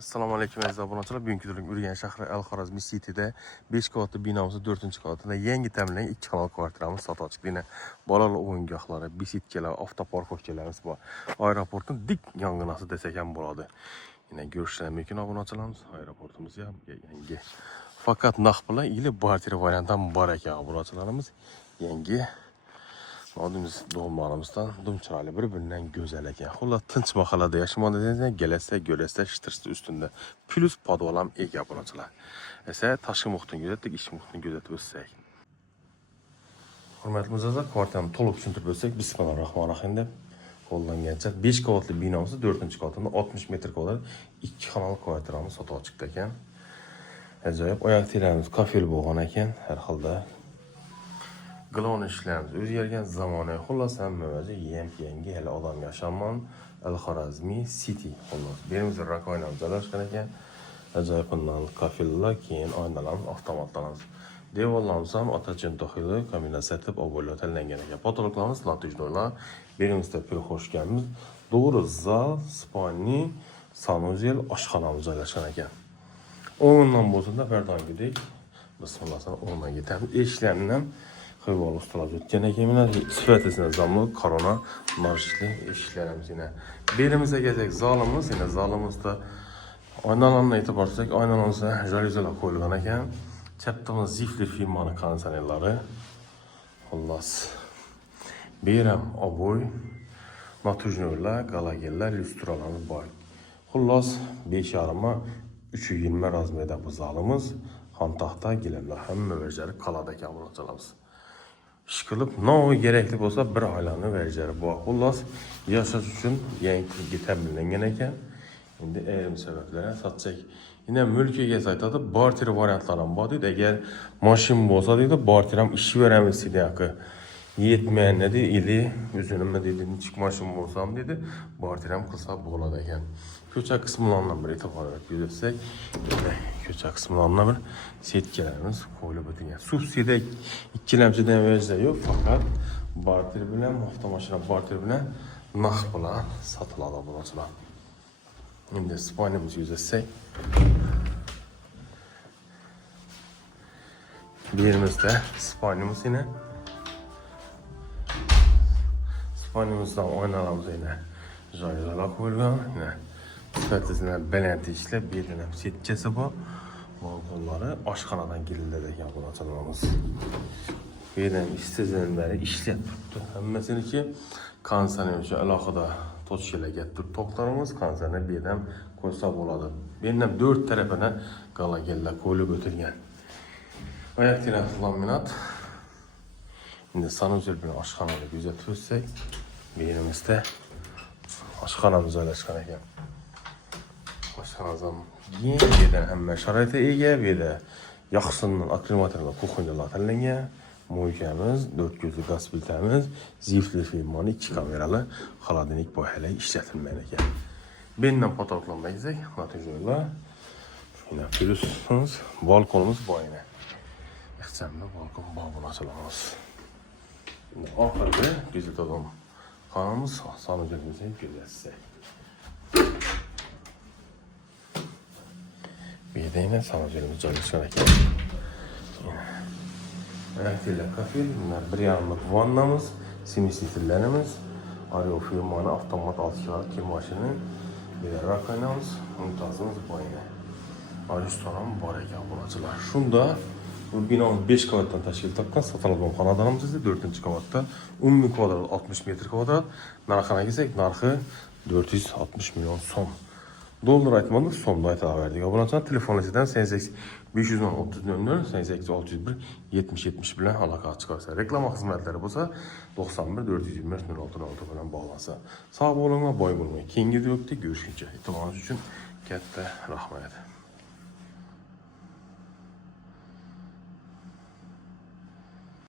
Assalomu alaykum aziz obunachilar. Bugungi turing Urganch shahri Al-Xorazmiy City'da 5 qavatli binomizning 4-qavatida yangi ta'mirlangan 2 xonali kvartiramiz sotuvga chiqdi. Yine bolalar o'yingohlari, besidkalar, avtoparkovkalarimiz bor. Aeroportning dik yonginasi desak ham bo'ladi. Yine görüşler mümkün obunachilarimiz. Aeroportimiz ham yangi. Fakat naq bilan ili barter variantdan bor ekan obunachilarimiz. Yangi Odimiz doğumlarımızdan dumçarali bir-birinden güzel ekan. Xullas tinch mahallada yaşamoqda desangiz, gelese görese shtirsi üstünde. Plus podvalam ega obunachilar. Esa tashqi muhitni kuzatdik, ichki muhitni kuzatib o'tsak. Hurmatli mijozlar, kvartirani to'liq tushuntirib o'tsak, bismillahirrohmanirrohim deb qo'llangancha 5 qavatli binomizda 4-qavatida 60 metr kvadrat 2 xonali kvartiramiz sotuvga chiqdi ekan. Ajoyib oyoq teramiz kafel bo'lgan ekan, har holda. Glavni ishlarimiz o'zgargan zamonaviy xullas hammaga yangi hali odam yashaman Al-Xorazmiy City xullas. Berimizda rakoynamiz joylashgan ekan. Ajoyib kafellar, keyin oynalarimiz avtomatlarimiz. Devorlarimiz ham Atachin to'xili kombinatsiya oboylar tanlangan ekan. Patoloqlarimiz latujdolar. Berimizda pirxoshganimiz doğru zal, spani, sanuzel, oshxonamiz joylashgan ekan. O'ndan bo'lsa pardongidek bismillah o'ndan ketamiz. Eshiklarni ham Xıyvalı ustalar ötken ekemine sıfatisine zamlı korona marşlı eşiklerimiz yine. Belimize gezek zalımız yine zalımızda aynalarına itibarsak aynalarımızda jalüzeler koyulgan eken. Çaptığımız zifli firmanın kansanelleri. Xullas. Berem aboy, natujnörler, galageller, lüstralarımız var. Xullas 5 yarıma 320 razmede bu zalımız. Xantahta gilemler hem müverceri kaladaki abunacılarımız. Şıkılıp ne gerekli olsa bir aylığını vereceğiz bu. Xullas yaşaş için yangi təminləngan ekan. Endi ayrim sebeplerden satacak. Yine mülkiye saytada barter variantlarım var deydi. Eğer maşin olsa deydi barteram işi veremiz deydi. Yetmeyen ne deydi ili üzünüme deydi çık maşin olsam deydi barteram kısa bo'ladı ekan. Köçek kısımlarından bir itibar olarak görürsek, köçek kısımlarından bir setkelerimiz koyulup ötüyen. Subside ikilemciden vericiler yok fakat barter bilen, avtomaşina barter bilen naq bilan satılada bulacılar. Şimdi spanimizi yüzetsek, birimizde spanimiz yine, spanimizden oynalarımız yine jalüzeler koyulgan yine. Sıfatısına belenti işle bir dönem setkesi bu. Balkonları aşxanadan girildi ekan bunaçalarımız. Bir dönem istizlenleri işlep tuttu. Hemmesini ki kansani üçün əlaqıda toçkilə getdir toklarımız. Kansani bir dönem koysa boladı. Bir dönem 4 tərəfine qalagəllər koyulub ötülgen. Ayak tirafı laminat. Şimdi sanuzel bir aşxanada güzel tütsek. Birimizde aşxanamız öləşkan ekan. Aşağıdan yeniden hemen şarayete ega ve de yaxşısından aklimatörler, kuxunyalar tanlangan. Moykamiz, 4 gözlü gaz filtramiz, zifli firmanı 2 kameralı xolodilnik boyali ishlatilmagan ekan. Benden patoloqlarga kelsak, natijada yine plyusimiz, balkonumuz bor yine. Ixchamda balkon bor açılamiz. Oxirgi kuzatadigan xonamiz sanujelimizni kuzatsak. Bir de yine sanujelimiz joylashgan ekan. Elektrik kafel, bunlar 1,5 vannamız, simisitirlerimiz, Ario firmanı avtomat 6 kg kirmaşini, bir de rakanamız, mümtazımız var yine. Ajustonam var ekan bunaçılar. Şunda bu binamız 5 qavatdan tashkil topgan satılan xonadonimiz esa 4-qavatda 10 kvadrat 60 metr kvadrat. Narxına kelsak, narxi 460 milyon so'm. Dolar aytmadık, sonda aytılaverdik. Abunaçılar telefonlaşıdan 88 510 30 00 88 601 70 70 bilen alaka çıkarsa. Reklama hizmetleri bulsa 91 425 06 06 bilen bağlansa. Sağ olun ve boy bulmayı. Keyingi videoda görüşünce. İtibarınız için katta rahmet.